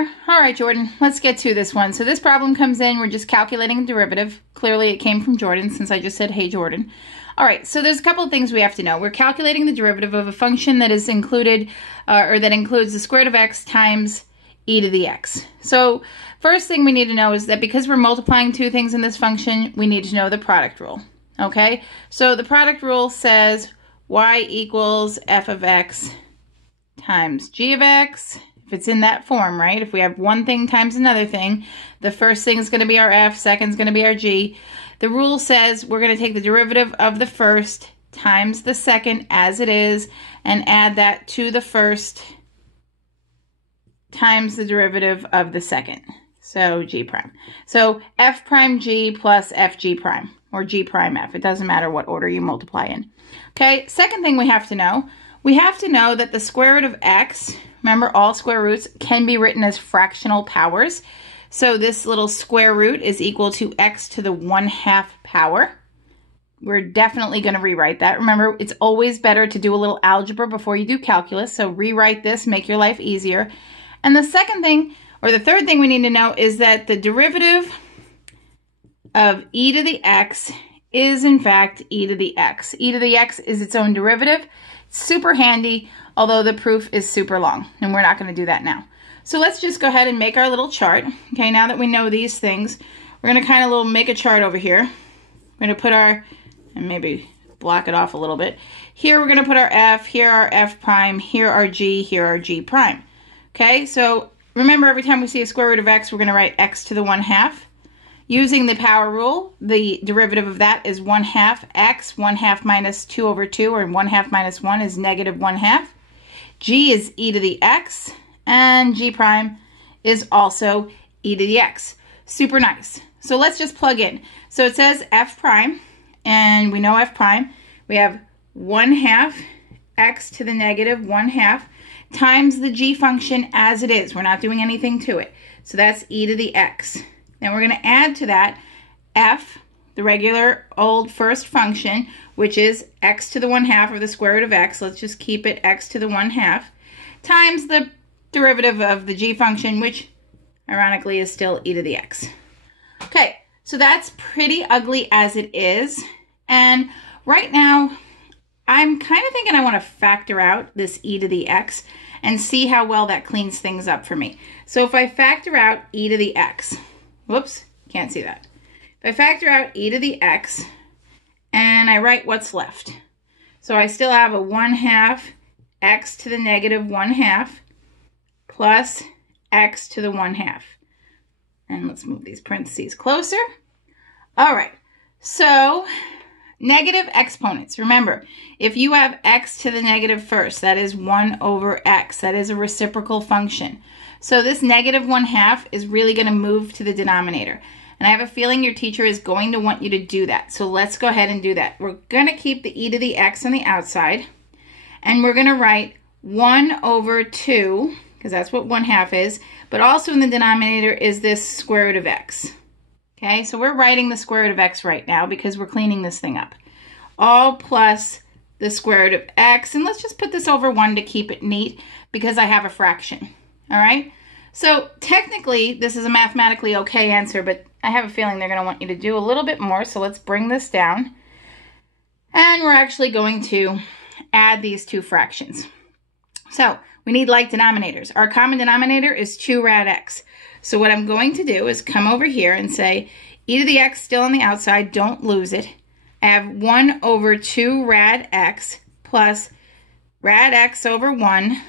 there. All right, Jordan, let's get to this one. So this problem comes in, we're just calculating a derivative. Clearly it came from Jordan since I just said, hey, Jordan. All right, so there's a couple of things we have to know. We're calculating the derivative of a function that is included, or that includes the square root of x times e to the x. So first thing we need to know is that because we're multiplying two things in this function, we need to know the product rule, okay? So the product rule says y equals f of x times g of x. If it's in that form, right? If we have one thing times another thing, the first thing is going to be our f, second is going to be our g. The rule says we're going to take the derivative of the first times the second as it is and add that to the first times the derivative of the second. So g prime. So f prime g plus f g prime, or g prime f. It doesn't matter what order you multiply in. Okay, second thing we have to know that the square root of x, remember all square roots can be written as fractional powers. So this little square root is equal to x to the 1/2 power. We're definitely going to rewrite that. Remember, it's always better to do a little algebra before you do calculus. So rewrite this, make your life easier. And the second thing, or the third thing we need to know is that the derivative of e to the x is in fact e to the x. E to the x is its own derivative. It's super handy, although the proof is super long, and we're not going to do that now. So let's just go ahead and make our little chart. Okay, now that we know these things, we're going to kind of make a chart over here. We're going to put our, and maybe block it off a little bit. Here we're going to put our f, here our f prime, here our g, here our g prime. Okay, so remember every time we see a square root of x, we're going to write x to the 1/2. Using the power rule, the derivative of that is 1/2 x, 1/2 minus 2 over 2, or 1/2 minus 1 is negative 1/2. G is e to the x, and g prime is also e to the x. Super nice. So let's just plug in. So it says f prime, and we know f prime. We have 1/2 x to the negative 1/2 times the g function as it is. We're not doing anything to it. So that's e to the x. Then we're going to add to that f, the regular old first function, which is x to the 1/2, or the square root of x. Let's just keep it x to the 1/2, times the derivative of the g function, which ironically is still e to the x. Okay, so that's pretty ugly as it is. And right now, I'm kind of thinking I want to factor out this e to the x and see how well that cleans things up for me. So if I factor out e to the x, whoops, can't see that. If I factor out e to the x and I write what's left. So I still have a 1/2 x to the negative 1/2 plus x to the 1/2. And let's move these parentheses closer. All right, so negative exponents. Remember, if you have x to the negative first, that is 1 over x. That is a reciprocal function. So this negative 1/2 is really going to move to the denominator. And I have a feeling your teacher is going to want you to do that. So let's go ahead and do that. We're going to keep the e to the x on the outside. And we're going to write 1 over 2, because that's what 1/2 is. But also in the denominator is this square root of x. Okay, so we're writing the square root of x right now because we're cleaning this thing up. All plus the square root of x. And let's just put this over 1 to keep it neat because I have a fraction. All right, so technically this is a mathematically okay answer, but I have a feeling they're going to want you to do a little bit more. So let's bring this down. And we're actually going to add these two fractions. So we need like denominators. Our common denominator is 2 rad x. So what I'm going to do is come over here and say e to the x still on the outside, don't lose it. I have 1 over 2 rad x plus rad x over 1.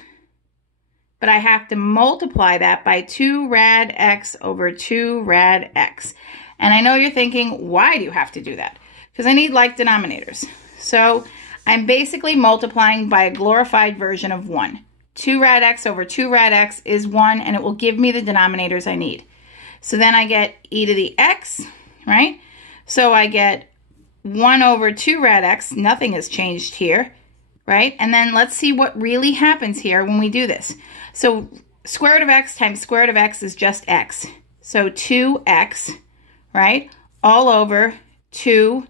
But I have to multiply that by 2 rad x over 2 rad x. And I know you're thinking, why do you have to do that? Because I need like denominators. So I'm basically multiplying by a glorified version of 1. 2 rad x over 2 rad x is 1, and it will give me the denominators I need. So then I get e to the x, right? So I get 1 over 2 rad x, nothing has changed here, right? And then let's see what really happens here when we do this. So square root of x times square root of x is just x. So 2x, right, all over 2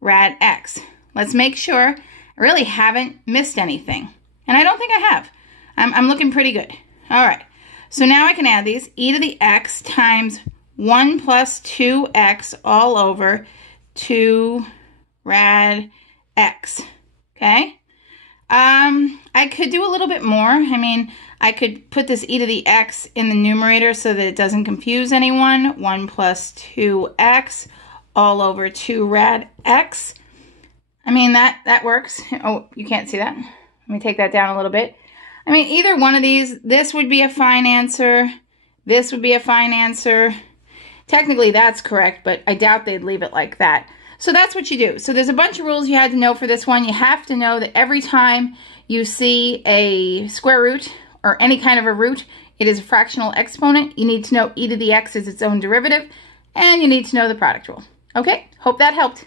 rad x. Let's make sure I really haven't missed anything. And I don't think I have. I'm looking pretty good. All right. So now I can add these. E to the x times 1 plus 2x all over 2 rad x. Okay? I could do a little bit more. I mean, I could put this e to the x in the numerator so that it doesn't confuse anyone. 1 plus 2x all over 2 rad x. I mean, that works. Oh, you can't see that. Let me take that down a little bit. I mean, either one of these, this would be a fine answer. This would be a fine answer. Technically, that's correct, but I doubt they'd leave it like that. So that's what you do. So there's a bunch of rules you had to know for this one. You have to know that every time you see a square root or any kind of a root, it is a fractional exponent. You need to know e to the x is its own derivative, and you need to know the product rule. Okay, hope that helped.